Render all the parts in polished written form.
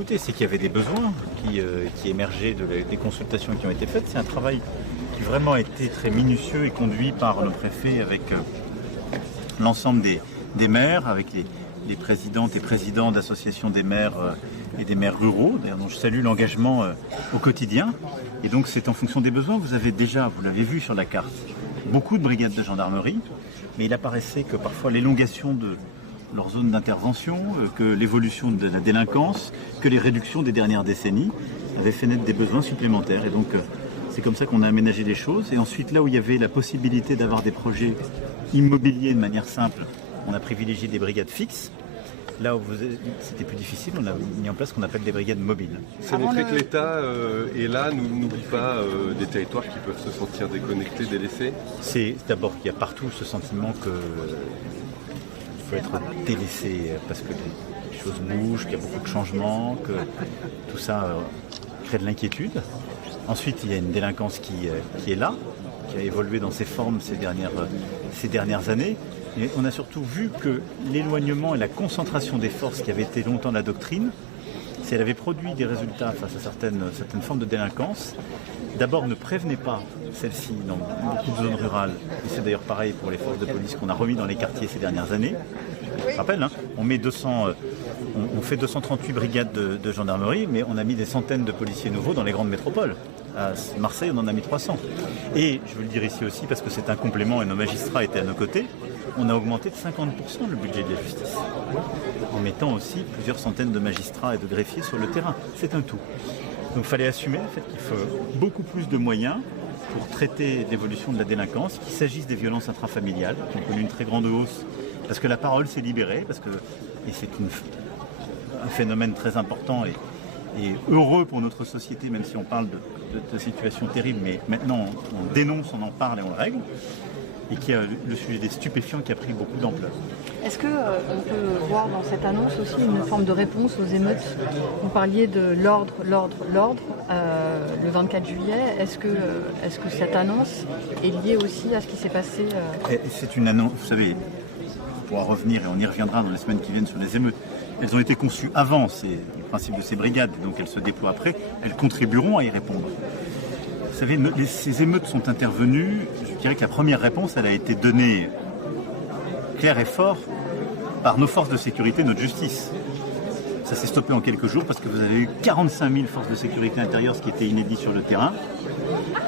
écouté, c'est qu'il y avait des besoins qui émergeaient des consultations qui ont été faites. C'est un travail qui vraiment a été très minutieux et conduit par le préfet avec l'ensemble des maires, avec les présidentes et présidents d'associations des maires et des maires ruraux, d'ailleurs dont je salue l'engagement au quotidien. Et donc c'est en fonction des besoins. Vous avez déjà, vous l'avez vu sur la carte, beaucoup de brigades de gendarmerie, mais il apparaissait que parfois l'élongation de leur zone d'intervention, que l'évolution de la délinquance, que les réductions des dernières décennies avaient fait naître des besoins supplémentaires. Et donc c'est comme ça qu'on a aménagé les choses. Et ensuite, là où il y avait la possibilité d'avoir des projets immobiliers de manière simple, on a privilégié des brigades fixes. Là où c'était plus difficile, on a mis en place ce qu'on appelle des brigades mobiles. C'est montrer que l'État est là, n'oublie pas des territoires qui peuvent se sentir déconnectés, délaissés. C'est d'abord qu'il y a partout ce sentiment qu'il faut être délaissé parce que les choses bougent, qu'il y a beaucoup de changements, que tout ça crée de l'inquiétude. Ensuite, il y a une délinquance qui est là, qui a évolué dans ses formes ces dernières années. Et on a surtout vu que l'éloignement et la concentration des forces qui avaient été longtemps la doctrine, si elle avait produit des résultats face à certaines formes de délinquance, d'abord ne prévenait pas celles-ci dans beaucoup de zones rurales, et c'est d'ailleurs pareil pour les forces de police qu'on a remis dans les quartiers ces dernières années. Je rappelle, on fait 238 brigades de gendarmerie, mais on a mis des centaines de policiers nouveaux dans les grandes métropoles. À Marseille, on en a mis 300. Et je veux le dire ici aussi parce que c'est un complément et nos magistrats étaient à nos côtés, on a augmenté de 50% le budget de la justice, en mettant aussi plusieurs centaines de magistrats et de greffiers sur le terrain. C'est un tout. Donc il fallait assumer le fait qu'il faut beaucoup plus de moyens pour traiter l'évolution de la délinquance, qu'il s'agisse des violences intrafamiliales, qui ont connu une très grande hausse, parce que la parole s'est libérée, et c'est un phénomène très important et heureux pour notre société, même si on parle de situations terribles, mais maintenant on dénonce, on en parle et on le règle, et qu'il y a le sujet des stupéfiants qui a pris beaucoup d'ampleur. Est-ce qu'on peut voir dans cette annonce aussi une forme de réponse aux émeutes? Vous parliez de l'ordre, le 24 juillet. Est-ce que cette annonce est liée aussi à ce qui s'est passé C'est une annonce, vous savez, on pourra revenir et on y reviendra dans les semaines qui viennent sur les émeutes. Elles ont été conçues avant le principe de ces brigades, donc elles se déploient après, elles contribueront à y répondre. Vous savez, ces émeutes sont intervenues, je dirais que la première réponse, elle a été donnée claire et fort par nos forces de sécurité, notre justice. Ça s'est stoppé en quelques jours parce que vous avez eu 45 000 forces de sécurité intérieure, ce qui était inédit sur le terrain.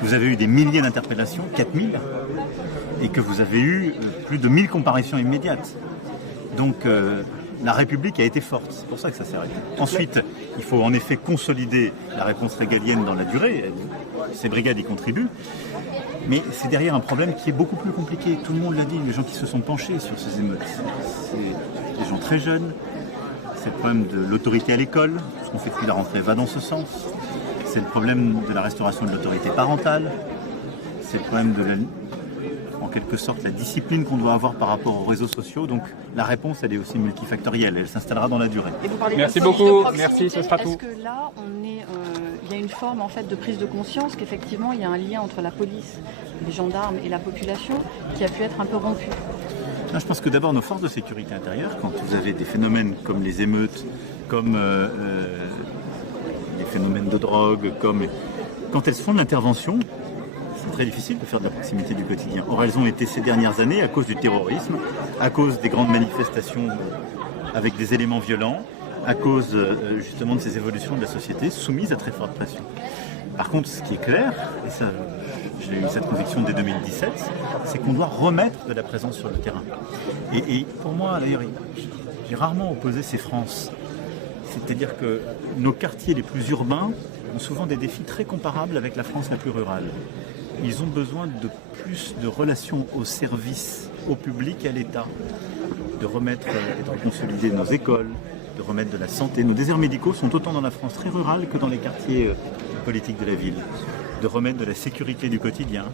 Vous avez eu des milliers d'interpellations, 4 000, et que vous avez eu plus de 1000 comparutions immédiates. Donc la République a été forte, c'est pour ça que ça s'est arrêté. Ensuite, il faut en effet consolider la réponse régalienne dans la durée. Ces brigades y contribuent. Mais c'est derrière un problème qui est beaucoup plus compliqué. Tout le monde l'a dit, les gens qui se sont penchés sur ces émeutes. C'est des gens très jeunes. C'est le problème de l'autorité à l'école. Ce qu'on fait depuis la rentrée va dans ce sens. C'est le problème de la restauration de l'autorité parentale. C'est le problème de en quelque sorte la discipline qu'on doit avoir par rapport aux réseaux sociaux. Donc la réponse, elle est aussi multifactorielle. Elle s'installera dans la durée. Merci beaucoup. Merci, ce sera tout. Est-ce que là, il y a une forme en fait de prise de conscience qu'effectivement il y a un lien entre la police, les gendarmes et la population qui a pu être un peu rompu? Là, je pense que d'abord nos forces de sécurité intérieure, quand vous avez des phénomènes comme les émeutes, comme les phénomènes de drogue, quand elles font de l'intervention, c'est très difficile de faire de la proximité du quotidien. Or, elles ont été ces dernières années, à cause du terrorisme, à cause des grandes manifestations avec des éléments violents, à cause justement de ces évolutions de la société, soumises à très forte pression. Par contre, ce qui est clair, et ça, j'ai eu cette conviction dès 2017, c'est qu'on doit remettre de la présence sur le terrain. Et pour moi, d'ailleurs, j'ai rarement opposé ces France. C'est-à-dire que nos quartiers les plus urbains ont souvent des défis très comparables avec la France la plus rurale. Ils ont besoin de plus de relations au service, au public et à l'État, de remettre et de consolider nos écoles, de remettre de la santé. Nos déserts médicaux sont autant dans la France très rurale que dans les quartiers politiques de la ville. De remettre de la sécurité du quotidien,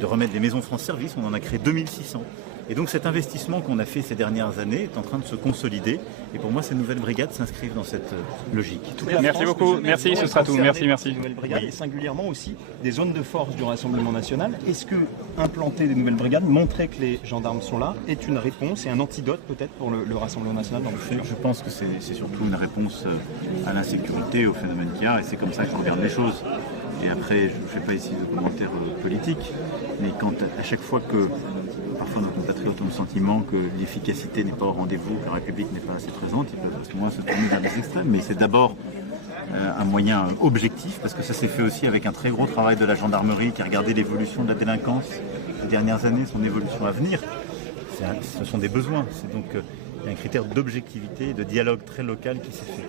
de remettre des maisons France Service, on en a créé 2600. Et donc cet investissement qu'on a fait ces dernières années est en train de se consolider. Et pour moi, ces nouvelles brigades s'inscrivent dans cette logique. Merci beaucoup, merci, ce sera tout. Merci. Nouvelles brigades et singulièrement aussi des zones de force du Rassemblement national. Est-ce que implanter des nouvelles brigades, montrer que les gendarmes sont là, est une réponse et un antidote peut-être pour le Rassemblement national dans le futur? Je pense que c'est surtout une réponse à l'insécurité, au phénomène qu'il y a, et c'est comme ça que je regarde les choses. Et après, je ne fais pas ici de commentaires politiques, mais quand à chaque fois que parfois nos compatriotes ont le sentiment que l'efficacité n'est pas au rendez-vous, que la République n'est pas assez présente, ils peuvent à ce moment se tourner vers les extrêmes. Mais c'est d'abord un moyen objectif, parce que ça s'est fait aussi avec un très gros travail de la gendarmerie qui a regardé l'évolution de la délinquance ces dernières années, son évolution à venir. Ce sont des besoins. C'est donc un critère d'objectivité et de dialogue très local qui s'est fait.